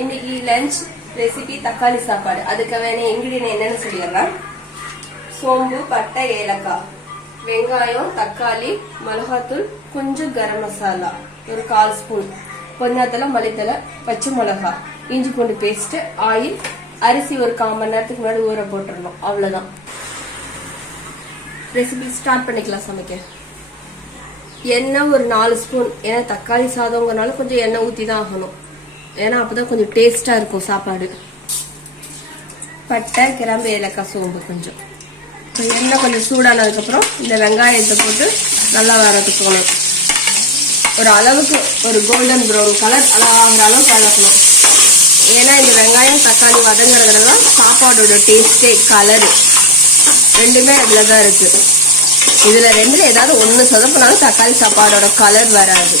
இன்னைக்கு lunch recipe தக்காளி சாப்பாடு. அதுக்கு வேணும் இன்கிரீடியன்ட் என்னன்னு சொல்லிடுறேன். சோம்பு, பட்டை, ஏலக்காய், வெங்காயம், தக்காளி, மிளகாத்தூள், கொஞ்சம் கரம் மசாலா, ஒரு 1/4 ஸ்பூன், பொன்னாத்தலை, மல்லித்தலை, பச்சை மிளகாய், இஞ்சி பூண்டு பேஸ்ட், ஆயில், அரிசி ஒரு 1/4 மணி நேரத்துக்கு முன்னாடி ஊற போட்டுடணும். அவ்வளவுதான். ரெசிபி ஸ்டார்ட் பண்ணிக்கலாம். சமைக்க எண்ணெய் ஒரு 4 ஸ்பூன். ஏன்னா தக்காளி சாதம்ங்கனால கொஞ்சம் எண்ணெய் ஊற்றி தான் ஆகணும். ஏன்னா அப்பதான் கொஞ்சம் டேஸ்டா இருக்கும் சாப்பாடு. பட்டை, கிராம்பு, ஏலக்காய், சோம்பு கொஞ்சம். எண்ணெய் கொஞ்சம் சூடானதுக்கப்புறம் இந்த வெங்காயத்தை போட்டு நல்லா வதக்கணும். ஒரு அளவுக்கு ஒரு கோல்டன் ப்ரௌன் கலர் ஆகிற அளவுக்கு வதக்கணும். ஏன்னா இந்த வெங்காயம் தக்காளி வதங்குறதுல தான் சாப்பாடோட டேஸ்டே, கலரு ரெண்டுமே அதில் தான் இருக்கு. இதுல ரெண்டுல ஏதாவது ஒன்று சொதப்பினாலும் தக்காளி சாப்பாடோட கலர் வராது.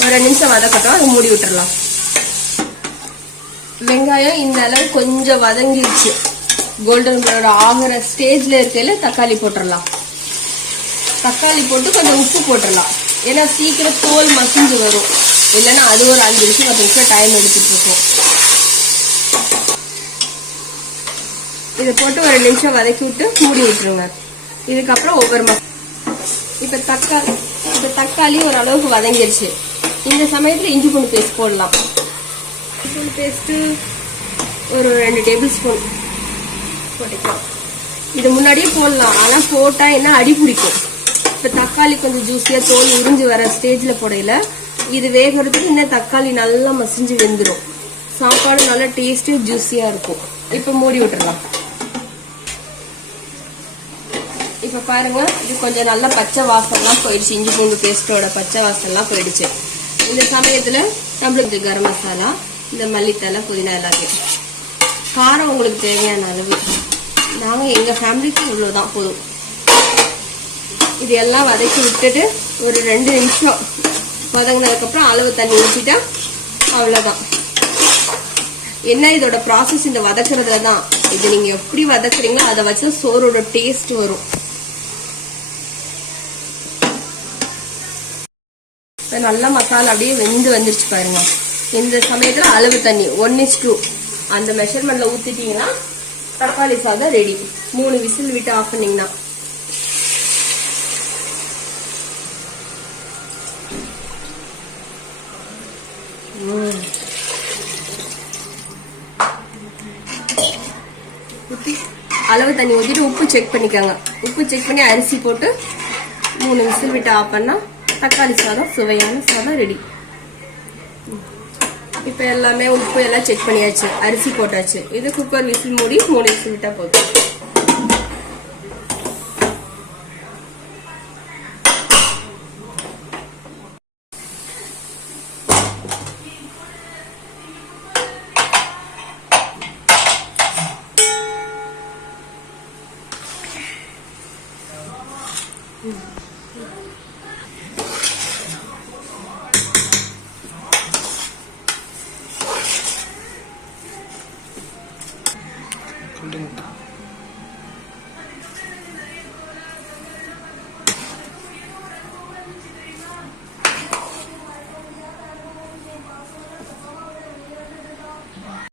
ஒரு 2 நிமிஷம் வதக்கட்டும், அது மூடி விட்டுறலாம். வெங்காயம் இந்த அளவு கொஞ்சம் வதங்கிடுச்சு, கோல்டன் ப்ரௌன் ஆகிற ஸ்டேஜ்ல இருக்கையில தக்காளி போட்டுடலாம். தக்காளி போட்டு கொஞ்சம் உப்பு போட்டுடலாம். ஏன்னா சீக்கிரம் தோல் மசிஞ்சு வரும். இல்லைன்னா அது ஒரு 5 நிமிஷம் 10 நிமிஷம் டைம் எடுத்துட்டு இருக்கும். இதை போட்டு ஒரு 2 நிமிஷம் வதக்கி விட்டு மூடி விட்டுருங்க. இதுக்கப்புறம் ஒவ்வொரு இப்ப தக்காளி ஒரு அளவுக்கு வதங்கிருச்சு. இந்த சமயத்துல இஞ்சி பூண்டு பேஸ்ட் போடலாம். இஞ்சி பூண்டு பேஸ்ட் ஒரு 2 டேபிள் ஸ்பூன் போட்டுக்கலாம். இது முன்னாடியே போடலாம், ஆனா போட்டா என்ன அடி பிடிக்கும். இப்ப தக்காளி கொஞ்சம் ஜூஸியா தோல் உறிஞ்சு வர ஸ்டேஜ்ல போடையில இது வேகிறதுக்கு இன்னும் தக்காளி நல்லா மசிஞ்சு வெந்துடும். சாப்பாடு நல்லா டேஸ்டி ஜூஸியா இருக்கும். இப்ப மூடி விட்டுறலாம். இப்ப பாருங்க, இது கொஞ்சம் நல்ல பச்சை வாசம்லாம் போயிடுச்சு. இஞ்சி பூண்டு பேஸ்டோட பச்சை வாசம்லாம் போயிடுச்சு. இந்த சமயத்துல நம்மளுக்கு கரம் மசாலா, இந்த மல்லித்தலை, புதினா எல்லாத்தையும் காரம் உங்களுக்கு தேவையான அளவு. நாங்க எங்க ஃபேமிலிக்கு இவ்வளவுதான் போதும். இது எல்லாம் வதக்கி விட்டுட்டு ஒரு 2 நிமிஷம் வதங்கினதுக்கு அப்புறம் அளவு தண்ணி ஊற்றிட்டா அவ்வளவுதான். என்ன இதோட ப்ராசஸ் இந்த வதக்குறதுல தான். இது நீங்க எப்படி வதக்குறீங்களோ அதை வச்சு சோறோட டேஸ்ட் வரும். நல்லா மசாலா அப்படியே வெந்து வந்துருச்சு பாருங்க. இந்த சமயத்துல அளவு தண்ணி 1:2 அந்த மெஷர்மெண்ட்ல ஊத்திட்டீங்கன்னா தக்காளி சாதம் ரெடி. 3 விசில் விட்டு ஆஃப் பண்ணீங்கன்னா அளவு தண்ணி ஊத்திட்டு உப்பு செக் பண்ணிக்கோங்க. உப்பு செக் பண்ணி அரிசி போட்டு 3 விசில் விட்டு ஆஃப் பண்ணா தக்காளி சாதம், சுவையான சாதம் ரெடி. இப்ப எல்லாமே உப்பு எல்லாம் செக் பண்ணியாச்சு, அரிசி போட்டாச்சு. இது குக்கர் விசில் மூடி 3 விசில் விட்டா போதும்.